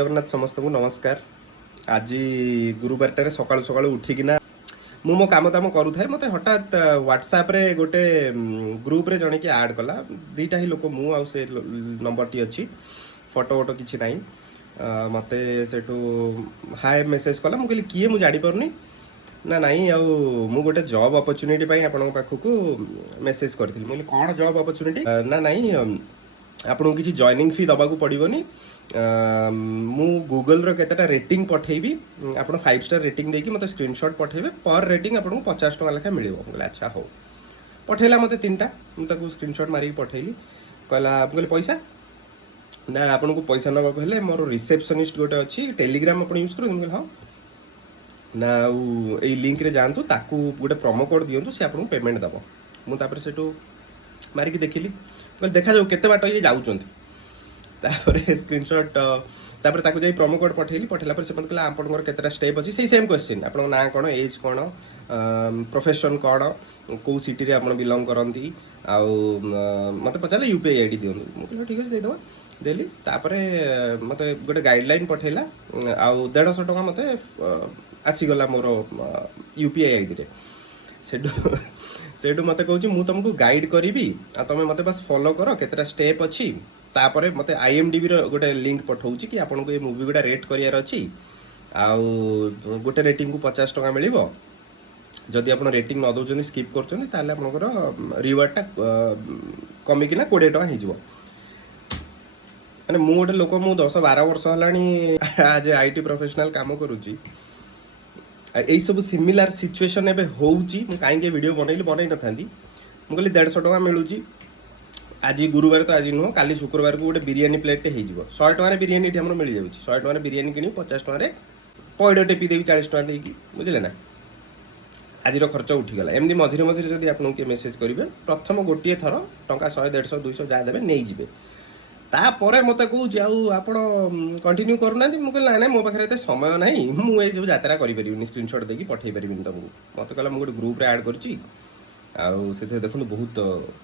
जगन्नाथ समस्त को नमस्कार। आज गुरुवार टारे सकाळु सकाळु उठिकिना मु मो काम दाम करूଥାଏ मते हठात व्हाट्सएप रे गोटे ग्रुप रे जणे कि ऐड कला दीटा ही लोक मु आ से नंबर टी अछि फोटो वोटो किछि नाही मते सेटू हाय मेसेज कला मु कहली किए मु जानि परनी ना नाही आ मु गोटे जॉब अपॉर्चुनिटी पई आपन पाखकू मेसेज करथिल मु कहली कोन जॉब अपॉर्चुनिटी ना नाही आपको किसी जॉइनिंग फी दबा पड़ोनी मु गूगल रो केतेटा रेटिंग पठेबी आप 5 स्टार रेटिंग देकी मते स्क्रीनशॉट पठेबे पर रेटिंग आपको 50 टका लेखा मिलिबो। अच्छा हो पठेला मते तीनटा ताको स्क्रीनशॉट मारी पठेली कहला कहले पैसा ना आपको पैसा नबा कहले मोर रिसेप्शनिस्ट गोटे अच्छी टेलीग्राम आप यूज कर हाँ ना ए लिंक रे जानतु ताकू गोटे प्रोमो कोड दियंतु से आपको पेमेंट दबो मु तापर सेटू मारिक देखिली देखा जाऊ केते बाट ये जाउचंती तापर स्क्रीनशॉट तापर ताको जाई प्रोमो कोड पठेली पठेला पर से मत कहला आपनकर केतेटा स्टेप अछि सेही सेम क्वेश्चन आपन ना कोन एज कोन प्रोफेशन कोन को सिटी रे आपन बिलोंग करंती आ मते पचाले यूपीआई आईडी दियनु मु कहला ठीक अछि दे दवा देली तापर मते गोटे गाइडलाइन पठेला आ 150 टका मते आसी गला मोर यूपीआई आईडी रे सेठू मते कहूँ मु तुमको गाइड करी आ तुम मते बस फॉलो कर केतरा स्टेप अच्छी तापरे मते आईएमडीबी रो गोटे लिंक पठाऊची कि आपन को ये मूवी गुडा रेट करियार अच्छी आउ गोटे रेटिंग को 50 टका मिलिबो जदि आपन रेटिंग न दउचनी स्किप करचनी ताले आपनकर रिवार्ड टा कमी किना 20 टका हिजबो माने मु गोटे लोक मु 10-12 वर्ष हलानी आज आईटी प्रोफेशनल काम करूची यही सब सिमिलार सिचुएशन एबे होउची मु काहे के वीडियो बनई न थांदी मु कहली 150 टका मिलुची आज गुरुवार तो आज नुह काली शुक्रवार को गोटे बिरियानी प्लेट टे हेजिवो 100 टका रे बिरियानी एठी हमरो मिल जाउची 100 टका रे बिरियानी किनी 50 टका रे पॉइंट टेपी देबी 40 टका देकी बुझिले ना आज रो खर्च उठी गला एमदी मझिरे मझिरे जदी आपन के मेसेज करिवे प्रथम गोटिए थरो टका 100 150 200 जा देबे नै जिवे तापर मत कहूँ आप कंटिन्यू करना मुझे ना मो पाखे एत समय ना मुझे जो यात्रा करें स्क्रीनशॉट देकी पठे पारि तुमको मत कहला मुझे ग्रुप रे ऐड करची देखो बहुत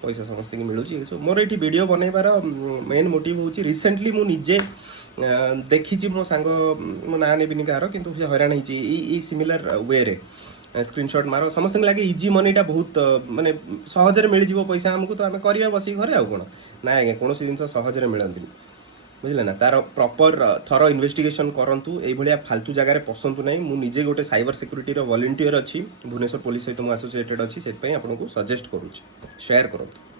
पैसा समस्त मिलूँ मोर ये वीडियो बनइबार मेन मोटिव हूँ रिसेंटली मुझे देखी मो सांग मो ना नेबिनी कहार कि हैरान होती सिमिलर वे रे स्क्रीनशॉट मारो समस्त लगे इजी मनीटा बहुत माने सहजरे मिल जिवो पैसा हमको तो आम करिया बसी घरे आ कोन ना आज्ञा कौन जिन सहजरे मिलती बुझले ना तार प्रॉपर थरो इन्वेस्टिगेशन करंतु ए भलिया फालतू जगह पसंद नहीं मु निजे गोटे साइबर सिक्यूरिटी रो वॉलंटियर अच्छी भुवनेश्वर पुलिस सहित मु एसोसिएटेड अच्छी से आपको सजेस्ट करूँ शेयर करंतु।